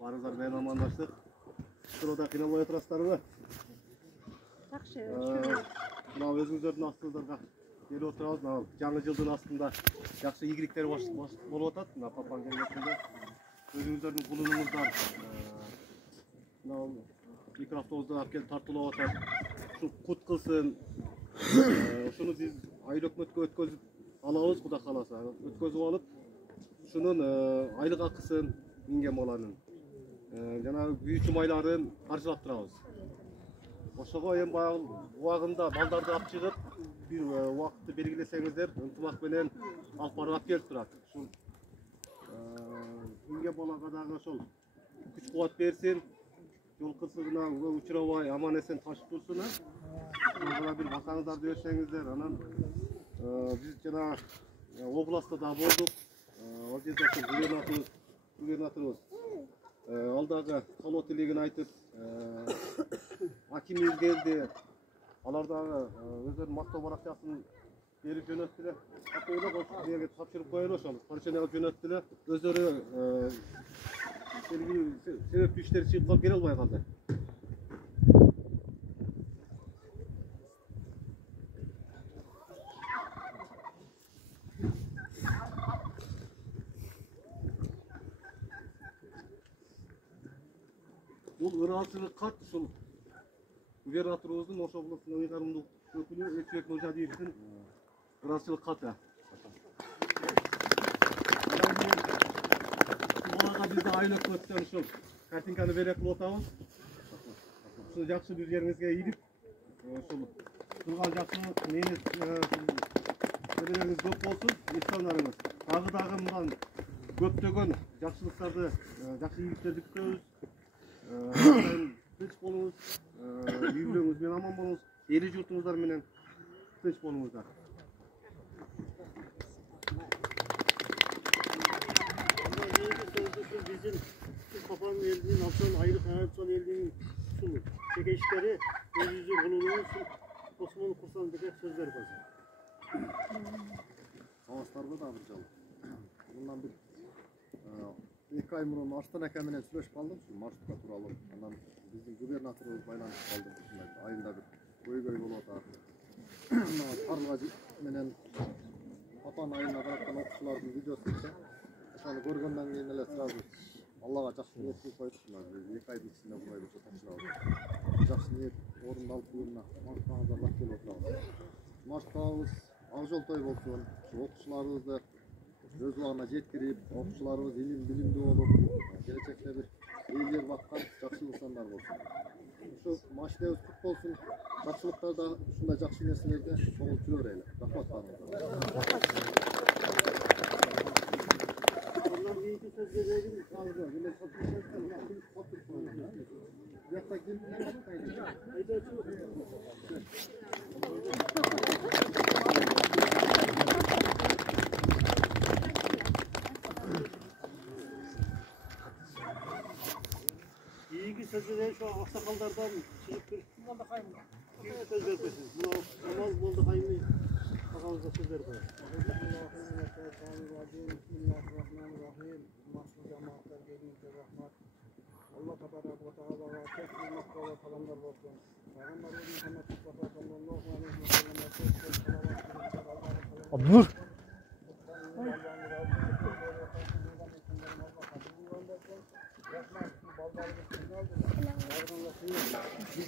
Барыңыздар менен амандашtık. Şurada кино турасыздарбы? Жакшы. Мына өзүңүздөрдүн астыңыздарга келип отурабыз. Мына жаңы жылдын астында жакшы ийгиликтер болуп атат. Мына папаң келгенде өзүңүздөрдүн кулунуңуздар мына микроавтобустан алып келип тартуулап атат. Ушу кут кылсын. Ушуну биз айыл өкмөткө өткөзүп алабыз, Кудай кааласа. Өткөзүп алып, ушунун айлык акысын минген баланын жанагы бүйүүчү майларын каржылап турабыз. Ошого эми баягы убагында балдарды алып чыгып, бир убакытты белгилесеңиздер, ынтымак менен алып барып алып келип турат. Ушул минген балага дагы ошол күч кубат берсин. Жол кырсыгына учурабай аман эсен ташып турсун. Ошого бир батаңыздарды берсеңиздер, анан биз жана областта да болдук. Ал жерде губернаторубуз алдагы коло тилегин айтып, акимибиз келди. Алар дагы өздөрүнүн мактоо баракчасын берип жөнөттүлөр. Атып ошол жерге тапшырып коелу, ошол поручение алып жөнөттүлөр. Өздөрү себептүү иштер чыгып калып келе албай калды. Бул ыралчылык кат ушул губернаторубуздун Ош областынын ыйгарымдуу өкүлү Эчбек Нуржадиевдин ыралчылык каты. Балага биз да айыл өкмөттөн ушул картинканы бере кылып атабыз. Ушул жакшы бир жериңизге ийип, ошол турган жакшылык небелериңиз көп болсун, испандарыңыз. Дагы мындан көптөгөн жакшылыктарды, жакшы ийгиликтерди күтөбүз. Тынч болуңуз, үй бүлөңүз менен аман болуңуз, эли журтуңуздар менен тынч болуңуздар. Биздин папанын элинин алчан айрык алчан элинин ушул жеке иштери өз жүзү кылууну Осмон курсан деген сөздөр бар. Сабастарбы да бир жолу. Мындан бир 2 ай мурун Арстан ака менен сүйлөшүп калдым, ушул маршрутка тууралуу. Андан биздин губернаторубуз байланышып калды. Ушундай айылда бир көйгөй болуп атат. Мына Карлга менен папанын айылына бараткан окуучулардын видеосу экен. Ошону көргөндөн кийин эле сразу Аллага жакшы ниет кылып койдук. 2 айдын ичинде буга бир тапшырабыз. Жакшы ниет орундалып буюрна маршрутка азырлап келип отурабыз. Маршрутубуз ак жол той болсун. Окуучуларыбызды өз убагына жеткирип, окуучуларыбыз илим билимдүү болуп, келечекте бир элдер баккан жакшы инсандар болсун. Ушу машинабыз кут болсун. Жакшылыктарда ушундай жакшы нерселерге чогулуп жүрө берели. Рахмат баарыңызга. İyi sözleri şu aksakallardan çıkıp bir söz vermesin. Buna namaz buldu haymi bakalımıza söz ver koyar. Bismillahirrahmanirrahim. Mahsul cemaatler gelince rahmat. Allah tebarek ve teala tek bir makta ve kalanlar olsun. Peygamber Muhammed Mustafa sallallahu aleyhi ve sellem Abdur. Bir